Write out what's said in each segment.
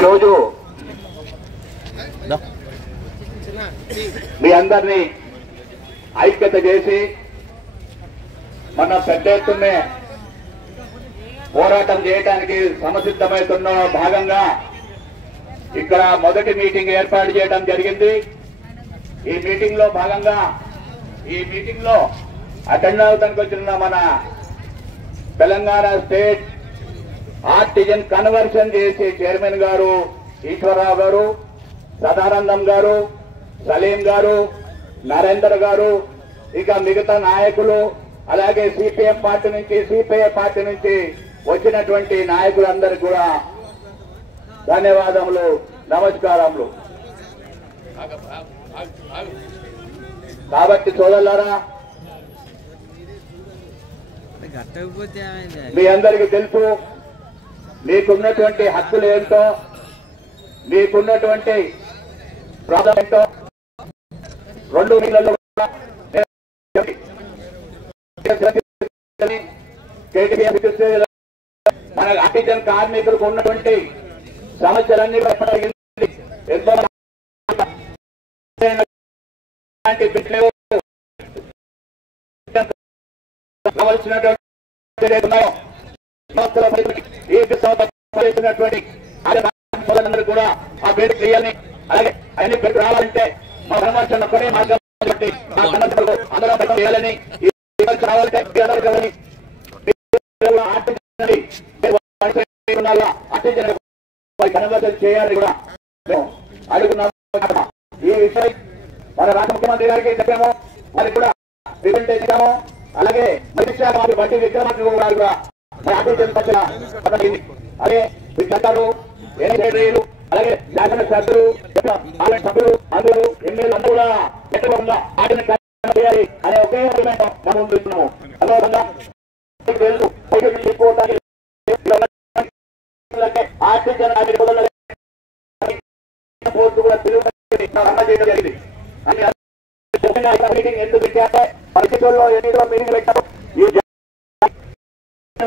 ఈరోజు మీ అందరినీ ఐక్యత చేసి మన పెద్ద ఎత్తునే పోరాటం చేయడానికి సమసిద్ధమవుతున్న భాగంగా ఇక్కడ మొదటి మీటింగ్ ఏర్పాటు చేయడం జరిగింది. ఈ మీటింగ్ లో భాగంగా ఈ మీటింగ్ లో అటెండ్ అవడానికి వచ్చిన మన తెలంగాణ స్టేట్ ఆర్టిజన్ కన్వర్షన్ చేసి చైర్మన్ గారు ఈశ్వరరావు గారు, సదానందం గారు, సలీం గారు, నరేందర్ గారు, ఇక మిగతా నాయకులు, అలాగే సిపిఎం పార్టీ నుంచి సిపిఐ పార్టీ నుంచి వచ్చినటువంటి నాయకులందరికీ కూడా ధన్యవాదములు, నమస్కారములు. కాబట్టి సోదరులారా, మీ అందరికీ తెలుసు మీకున్నటువంటి హక్కులు ఏంటో, మీకున్నటువంటి ప్రాబ్లం ఏంటో. 2 నెలల్లో మన ఆర్టిజన్ కార్మికులకు ఉన్నటువంటి సమస్యలన్నీ కావాల్సినటువంటి కూడా ఆ పేరు చేయాలని, అలాగే అన్ని పేరు రావాలంటే మా ప్రమోషన్ ఒక్కడే మార్గం అందరూ చేయాలని రావాలంటే కన్వర్షన్ చేయాలని కూడా మేము అడుగుతున్నాము. ఈ విషయం మన రాష్ట్ర ముఖ్యమంత్రి గారికి చెప్పాము, వారికి కూడా రిప్రజెంట్ చేశాము. అలాగే మహిళా మంత్రి బట్టి విక్రమార్క గారు కూడా అలాగే విద్యార్థులు, సెక్రటరీలు, అలాగే శాసన సభ్యులు, పార్లమెంట్ సభ్యులు, అందరూ ఎమ్మెల్యేలు అందరూ కూడా ఎక్కడ చేయాలి అనే ఒకే మనం ముందున్నాము. ఎందుకు పెట్టారంటే పరిస్థితుల్లో ఎన్నికల్లో మీటింగ్ పెట్టారు. ఈ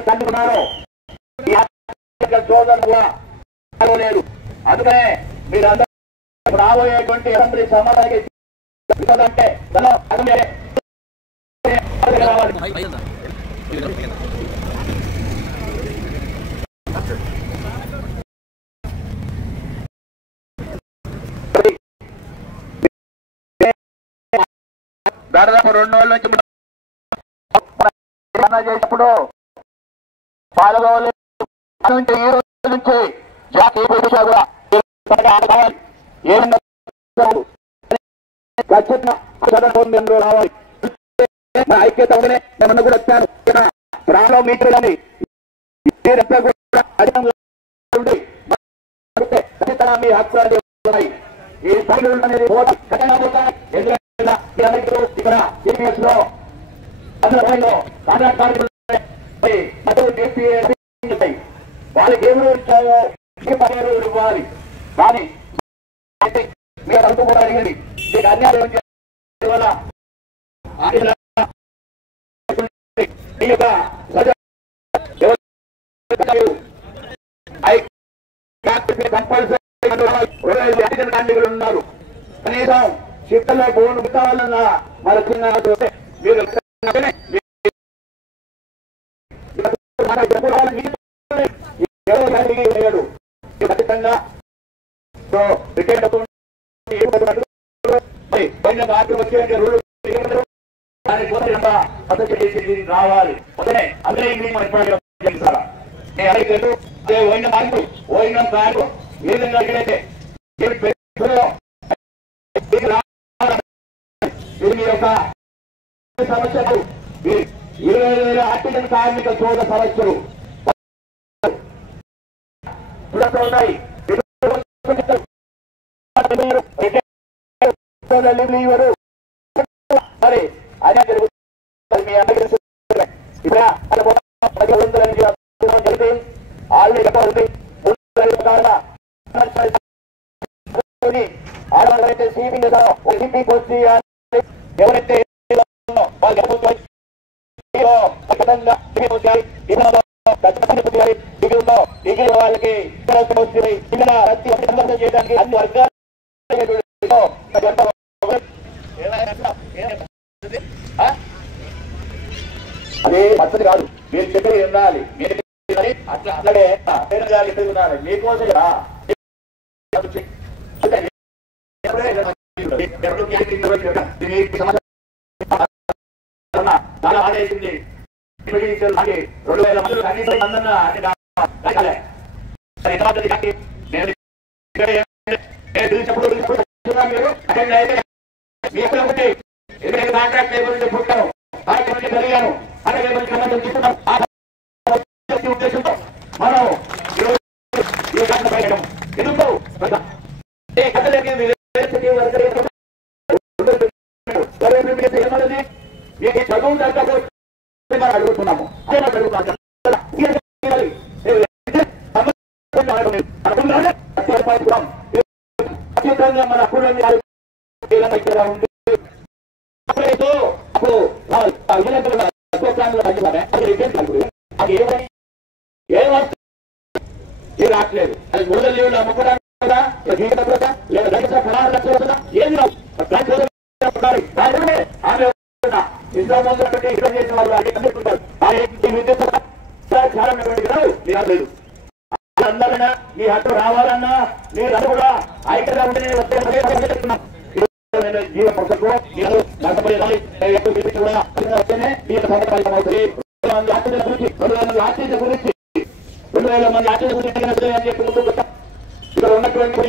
కనుక్కున్నారు సోదరులు లేదు. అందుకనే మీరందరూ రాబోయేటువంటి అసెంబ్లీ సమాధానానికి అంటే దాదాపు 2 నెలల నుంచి చేసినప్పుడు పాల్గొనలేదు. ఈ రోజు నుంచి జాతీయ రావాలి. ఐక్యత ఉందనే ఏమన్నా కూడా వచ్చాను. ప్రాణంలో మీటర్లని మీ హక్కులు ఉన్నాయి. ఈ పనులు అనేది ఇక్కడ టీపీఎస్ లో కాంట్రాక్ట్ కార్మికులు వాళ్ళకి ఏమి ఇచ్చాయో ఇవ్వాలి. కానీ మీరు అంటూ కూడా అడిగింది మీకు అన్యాయం వల్ల కార్మికులు ఉన్నారు. కనీసం షిఫ్ట్లో ఫోన్ కావాలన్నా మరి చిన్న మీరు ఖచ్చితంగా రావాలి. అదే ఓయిన మార్పు ఓయిన కార్డు ఏ విధంగా మీ యొక్క సమస్యలు 20,000 ఆర్టిజన్ కార్మిక సోద సమస్యలు ఉన్నాయి. మరి అదే జరుగుతుంది. మీ అందరికీ ఆడవాళ్ళైతే ఎవరైతే వాళ్ళు డిగ్రీ వాళ్ళకి చేయడానికి అన్ని వర్గాలు అదే పద్ధతి కాదు. మీరు చెప్పి ఉండాలి, అట్లా అట్లాగే ఎదుగుతున్నారు మీకోసం ఆడేసింది 2000 మంది కనీసం కాంట్రాక్ట్ లేబర్ పుట్టాను కలిగాను ఉద్దేశంతో మనం ఎందుకు చదువు అడుగుతున్నాము మన అప్పుడు ఏ రావట్లేదు. అది 3 లీవులు అమ్ముకోవడానికి కదా, లేదా దగ్గర 16 లక్షలు వస్తుందా, ఏమి రావు. ఆమె ఇంట్లో ముందు చేసిన వాళ్ళు లేదు. అందరన్నా మీ హక్కు రావాలన్నా మీరందరూ కూడా ఐక్యంగా ఉంటే జీవ ప్రసక్కు అవుతుంది. 2000 మంది ఆర్టీసీ గురించి ఇక్కడ ఉన్నటువంటి